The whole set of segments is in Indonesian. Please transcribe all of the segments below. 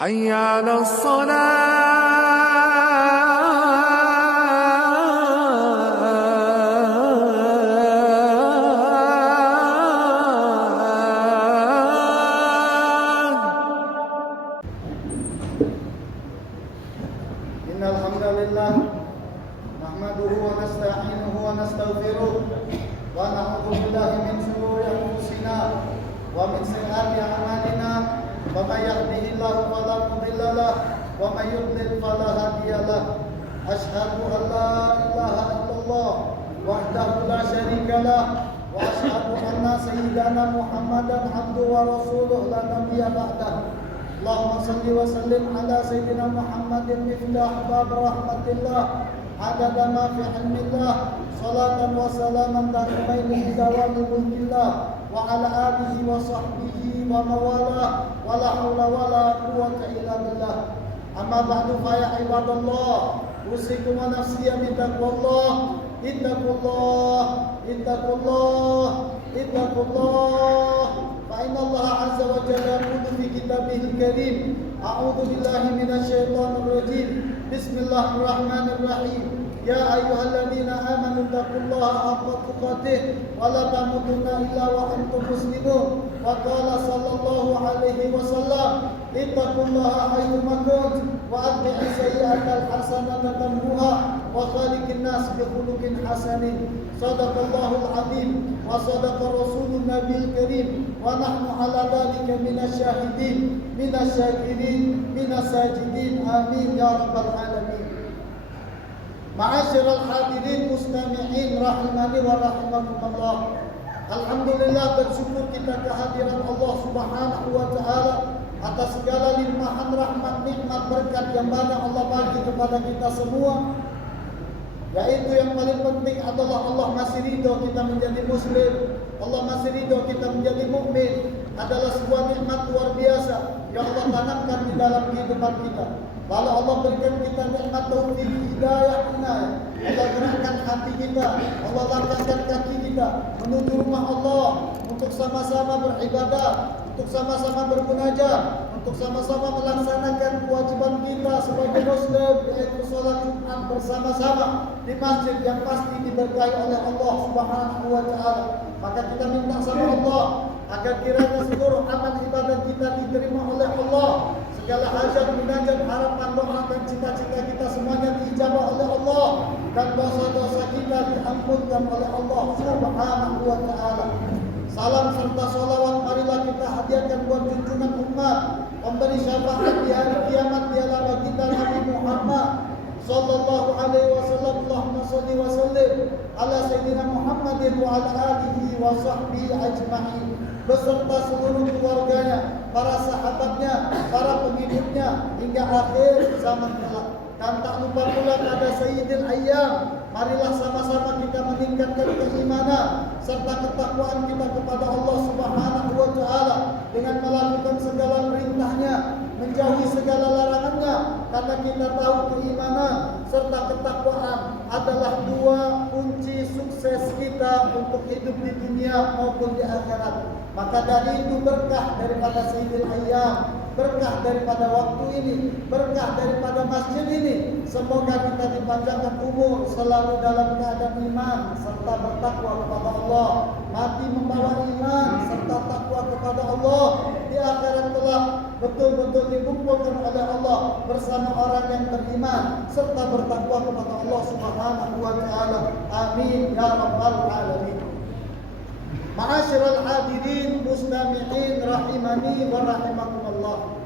حي على الصلاة. إن الحمد لله نحمده ونستعينه ونستغفره ونعوذ بالله من شرور أنفسنا ومن سيئات أعمالنا ومن يهده الله فلا مضل له ومن يضلل فلا هادي له أشهد أن لا إله إلا الله وحده لا شريك له وأشهد أن سيدنا محمدا عبده ورسوله لا نبي بعده اللهم صل وسلم على سيدنا محمد مفتاح باب رحمة الله عدد ما في علم الله صلاة وسلاما دائمين بدوام ملك الله وعلى آله وصحبه وموالاه ولا حول ولا قوة إلا بالله أما بعد فيا عباد الله أوصيكم ونفسي بتقوى الله اتقوا الله اتقوا الله اتقوا الله فإن الله عز وجل يقول في كتابه الكريم أعوذ بالله من الشيطان الرجيم بسم الله الرحمن الرحيم يا أيها الذين آمنوا اتقوا الله حق تقاته ولا تموتن إلا وأنتم مسلمون وقال صلى الله عليه وسلم اتقوا الله حيثما كنتم وأتبعوا السيئة الحسنة تمحوها وخالق الناس بخلق حسن صدق الله العظيم وصدق رسول النبي الكريم ونحن على ذلك من الشاهدين من الشاكرين من الساجدين آمين يا رب العالمين. Ma'asyiral hadirin mustami'in rahimani wa rahimakumullah. Alhamdulillah, bersyukur kita kehadiran Allah Subhanahu wa taala atas segala limpahan rahmat, nikmat, berkat yang banyak Allah bagi kepada kita semua. Yaitu yang paling penting adalah Allah masih ridho kita menjadi muslim, Allah masih ridho kita menjadi mukmin. Adalah sebuah nikmat luar biasa yang Allah tanamkan di dalam kehidupan kita. Lalu Allah berikan kita nikmat taufik hidayah inayah. Allah gerakkan hati kita, Allah langkahkan kaki kita menuju rumah Allah untuk sama-sama beribadah, untuk sama-sama bermunajat, untuk sama-sama melaksanakan kewajiban kita sebagai muslim, yaitu sholat Jumat bersama-sama di masjid yang pasti diberkahi oleh Allah Subhanahu wa taala. Maka kita minta sama Allah agar kiranya seluruh amal ibadah kita diterima oleh Allah. Segala hajat, munajat, harapan, doa dan cita-cita kita semuanya diijabah oleh Allah, dan dosa-dosa kita diampunkan oleh Allah Subhanahu wa taala. Salam serta sholawat marilah kita hadiahkan buat junjungan umat, pemberi syafaat di hari kiamat dialah baginda Nabi Muhammad sallallahu alaihi wasallam. Allahumma shalli wa sallim ala sayyidina Muhammadin wa ala alihi wa sahbihi ajma'in beserta seluruh keluarganya, para sahabatnya, para pengikutnya hingga akhir zaman kelak. Dan tak lupa pula pada Sayyidil Ayyam, marilah sama-sama kita meningkatkan keimanan serta ketakwaan kita kepada Allah Subhanahu wa taala dengan melakukan segala perintahnya, menjauhi segala larangannya, karena kita tahu keimanan serta ketakwaan adalah dua kunci sukses kita untuk hidup di dunia maupun di akhirat. Maka dari itu berkah daripada Sayyidil Ayyam, berkah daripada waktu ini, berkah daripada masjid ini, semoga kita dipanjangkan umur selalu dalam keadaan iman serta bertakwa kepada Allah, mati membawa iman serta takwa kepada Allah. Di akhirat kelak betul-betul dikumpulkan oleh Allah bersama orang yang beriman serta bertakwa kepada Allah Subhanahu wa taala. Amin ya rabbal alamin. Ma'asyiral hadirin mustami'in rahimani wa rahimakumullah.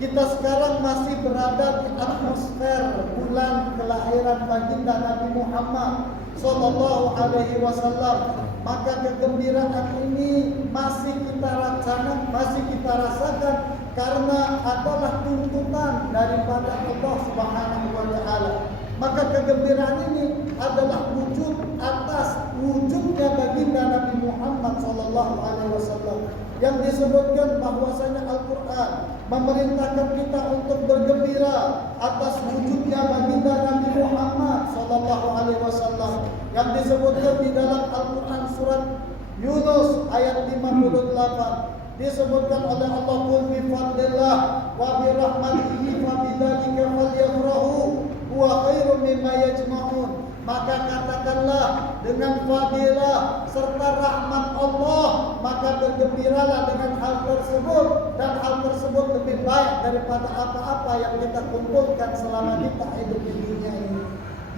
Kita sekarang masih berada di atmosfer bulan kelahiran baginda Nabi Muhammad sallallahu alaihi wasallam. Maka kegembiraan ini masih kita rasakan, masih kita rasakan karena adalah tuntutan daripada Allah Subhanahu wa taala. Maka kegembiraan ini adalah wujud atas wujudnya baginda Nabi Muhammad sallallahu alaihi wasallam, yang disebutkan bahwasanya Al-Qur'an memerintahkan kita untuk bergembira atas wujudnya baginda Nabi Muhammad sallallahu alaihi wasallam, yang disebutkan di dalam Al-Qur'an surat Yunus ayat 58. disebutkan oleh Allah, qul bi fadlillah wa bi rahmatihi fa bidzalika falyafrahu huwa khairum mimma yajma'un. Maka katakanlah, dengan fadilah serta rahmat Allah, maka bergembiralah dengan hal tersebut, dan hal tersebut lebih baik daripada apa-apa yang kita kumpulkan selama kita hidup di dunia ini.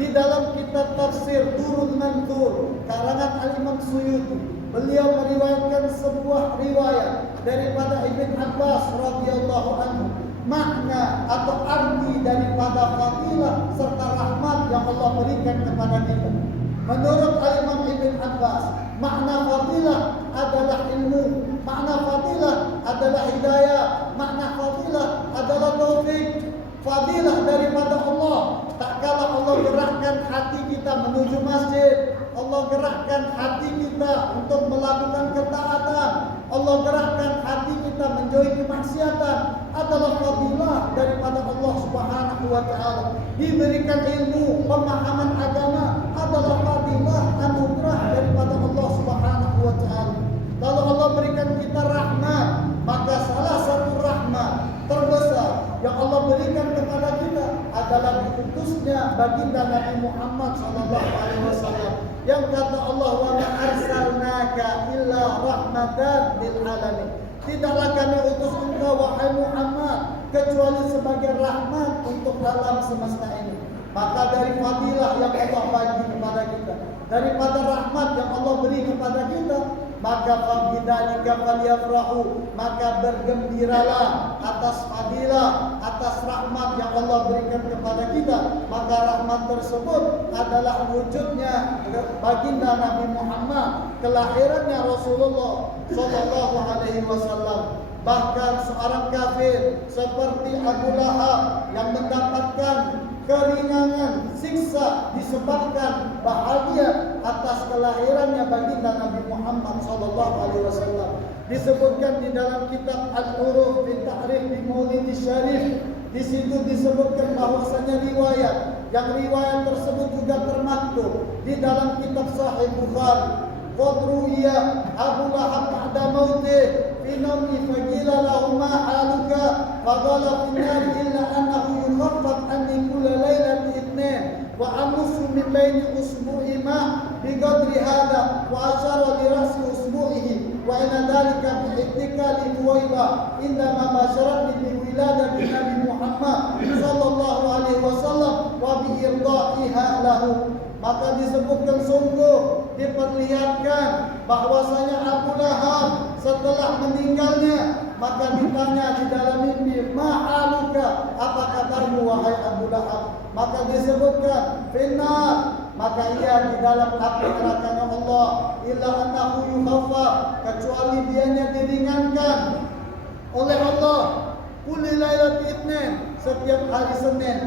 Di dalam kitab tafsir Durrul Manthur karangan Al-Imam Suyuti, beliau meriwayatkan sebuah riwayat daripada Ibn Abbas radhiyallahu anhu, makna atau arti daripada fadilah serta rahmat yang Allah berikan kepada kita. Menurut Al-Imam Ibn Abbas, makna fadilah adalah ilmu, makna fadilah adalah hidayah, makna fadilah adalah taufik. Fadilah daripada Allah. Tak kala Allah gerakkan hati kita menuju masjid, Allah gerakkan hati kita untuk melakukan ketaatan, Allah gerakkan hati kita menjauhi kemaksiatan, adalah fadilah daripada Allah Subhanahu wa taala. Diberikan ilmu, pemahaman agama adalah fadilah, anugerah daripada Allah Subhanahu wa taala. Lalu Allah berikan kita rahmat, maka salah satu rahmat terbesar yang Allah berikan kepada kita adalah diutusnya baginda Nabi Muhammad sallallahu alaihi wasallam, yang kata Allah, wa ma arsalnaka illa rahmatan lil alamin. Tidaklah kami utus engkau wahai Muhammad kecuali sebagai rahmat untuk alam semesta ini. Maka dari fadilah yang Allah bagi kepada kita, daripada rahmat yang Allah beri kepada kita, maka fabidzalika falyafrahu, maka bergembiralah atas fadilah, atas rahmat yang Allah berikan kepada kita. Maka rahmat tersebut adalah wujudnya baginda Nabi Muhammad, kelahirannya Rasulullah sallallahu alaihi wasallam. Bahkan seorang kafir seperti Abu Lahab yang mendapatkan keringanan siksa disebabkan bahagia atas kelahirannya baginda Nabi Muhammad sallallahu alaihi wasallam. Disebutkan di dalam kitab Al-Huruf fi Ta'rif bi Maulid Syarif, di situ disebutkan bahwasanya riwayat tersebut juga termaktub di dalam kitab Sahih Bukhari. Qadruya Abu Lahab ba'da mautih fi nawmi faqila lahu ma haluka faqala fi nar illa annahu yukhaffaf anni kulla lailatin ithnain wa amusu min baini usbu'i ma bi qadri hadha wa ashara li ra'si usbu'ihi wa inna dhalika bi ittikali huwaiba inna ma basharat bi wiladati Nabi Muhammad sallallahu alaihi wasallam wa bi irda'iha lahu. Maka disebutkan sungguh diperlihatkan bahwasanya Abu Lahab setelah meninggalnya, maka ditanya di dalam mimpi, ma'aluka, apa kabarmu wahai Abu Lahab? Maka disebutkan finnar, maka ia di dalam api nerakanya Allah, illa annahu yukhaffa, kecuali dianya diringankan oleh Allah, kulli lailatin itsnain, setiap hari Senin,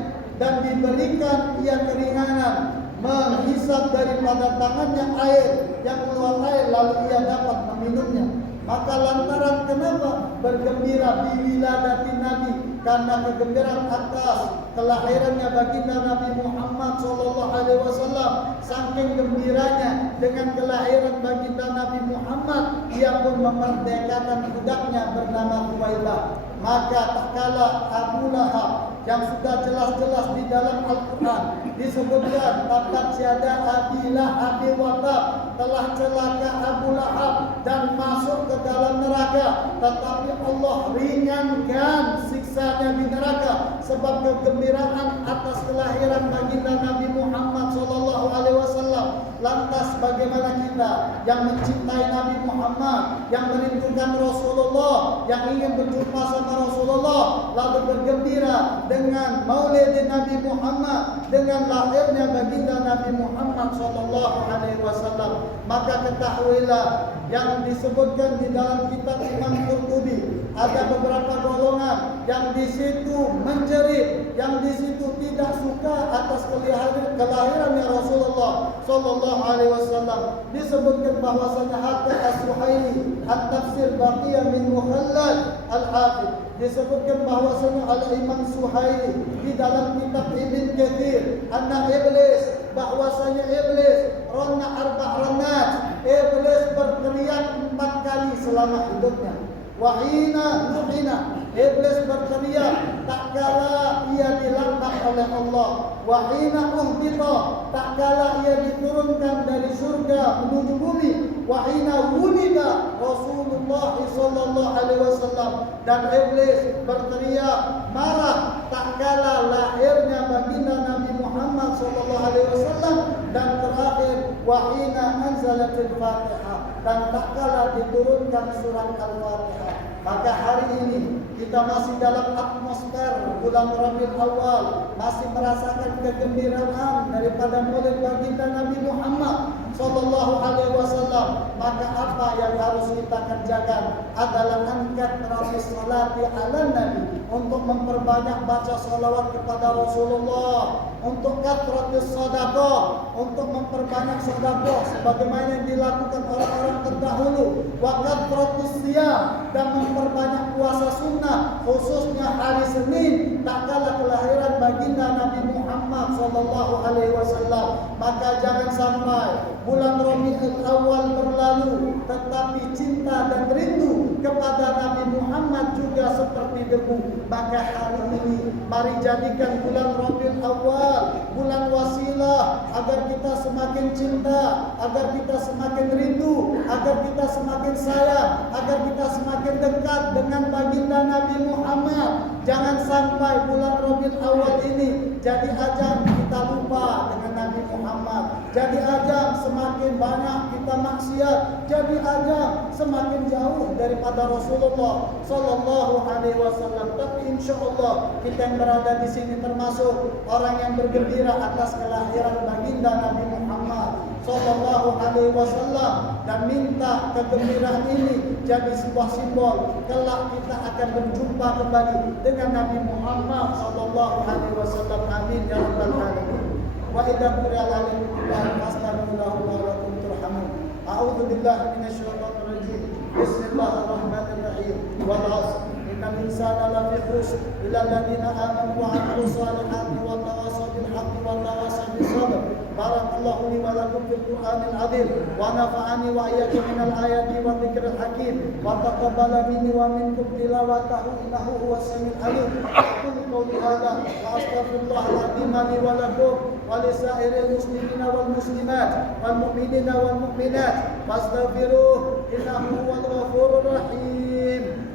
dan diberikan ia keringanan menghisap daripada tangannya air, yang keluar air lalu ia dapat meminumnya. Maka lantaran kenapa bergembira biwiladati Nabi, karena kegembiraan atas kelahirannya baginda Nabi Muhammad sallallahu alaihi wasallam, saking gembiranya dengan kelahiran baginda Nabi Muhammad, ia pun memerdekakan budaknya bernama Huwaibah. Maka tak kala Abu Lahab yang sudah jelas-jelas di dalam Al-Quran disebutkan tabat yada Abi Lahab wa tab, telah celaka Abu Lahab dan masuk ke dalam neraka, tetapi Allah ringankan siksanya di neraka sebab kegembiraan atas kelahiran baginda Nabi Muhammad sallallahu alaihi wasallam. Lantas bagaimana kita yang mencintai Nabi Muhammad, yang merindukan Rasulullah, yang ingin berjumpa sama Rasulullah, lalu bergembira dengan maulid Nabi Muhammad, dengan lahirnya baginda Nabi Muhammad sallallahu alaihi wasallam? Maka ketahuilah yang disebutkan di dalam kitab Imam Qurtubi, ada beberapa golongan yang di situ menjerit, yang di situ tidak suka atas kelahirannya Rasulullah sallallahu alaihi wasallam. Disebutkan bahwasanya hatta As-Suhaili At-Tafsir Baqiyah min Muhallad Al-Hafidh, disebutkan bahwasanya Al-Imam Suhaili di dalam kitab Ibn Katsir, anna iblis, bahwasanya iblis ronna arba' rannat, iblis berteriak 4 kali selama hidupnya. wa hina nu'ina. Iblis berteriak tak kala ia dilaknat oleh Allah. Wa hina uhdita, tak kala ia diturunkan dari surga menuju bumi. Wa hina wulida Rasulullah sallallahu alaihi wasallam, dan iblis berteriak marah tak kala lahirnya baginda Nabi Muhammad sallallahu alaihi wasallam, dan terakhir wa hina anzalatil Fatihah, dan tak kala diturunkan surat Al-Fatihah. Maka hari ini kita masih dalam atmosfer bulan Rabiul Awal, masih merasakan kegembiraan daripada maulid baginda Nabi Muhammad sallallahu alaihi wasallam. Maka apa yang harus kita kerjakan adalah angkat terapi salati ala Nabi, untuk memperbanyak baca salawat kepada Rasulullah, untuk kathratus sedekah, untuk memperbanyak sedekah sebagaimana yang dilakukan orang-orang terdahulu, wa kathratus siyam, dan memperbanyak puasa sunnah, khususnya hari Senin tak kala kelahiran baginda Nabi Muhammad sallallahu alaihi wasallam. Maka jangan sampai bulan Rabiul Awal berlalu tetapi cinta dan rindu kepada Nabi Muhammad juga seperti debu. Maka hari ini mari jadikan bulan Rabiul Awal bulan wasilah agar kita semakin cinta, agar kita semakin rindu, agar kita semakin sayang, agar kita semakin dekat dengan baginda Nabi Muhammad. Jangan sampai bulan Rabiul Awal ini jadi ajang kita lupa dengan Nabi Muhammad, jadi ajang semakin banyak kita maksiat, jadi ajang semakin jauh daripada Rasulullah sallallahu alaihi wasallam. Tapi insyaallah kita yang berada di sini termasuk orang yang bergembira atas kelahiran baginda Nabi Muhammad sallallahu alaihi wasallam, dan minta kegembiraan ini jadi sebuah simbol kelak kita akan berjumpa kembali dengan Nabi Muhammad sallallahu alaihi wasallam. Amin ya rabbal alamin. Wa idza quri'a alaikum fastaghfiruhu wa lakum turhamun. A'udzu billahi minasyaitonir rajim. Bismillahirrahmanirrahim. Wal 'asr innal insana lafi khusr illa alladziina aamanu wa 'amilus shalihati wa tawassaw bil haqqi wa tawassaw bis sabr. Barakallahu li wa lakum fil Qur'anil 'azim wa nafa'ani wa iyyakum minal ayati wa dzikril hakim wa taqabbala minni wa minkum tilawatahu innahu huwas samiul 'alim. Aqulu qawli hadza wa astaghfirullahal 'azim li wa lakum wa lisairil muslimina wal muslimat wal mu'minina wal mu'minat fastaghfiruhu innahu huwal ghafurur rahim.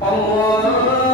Allah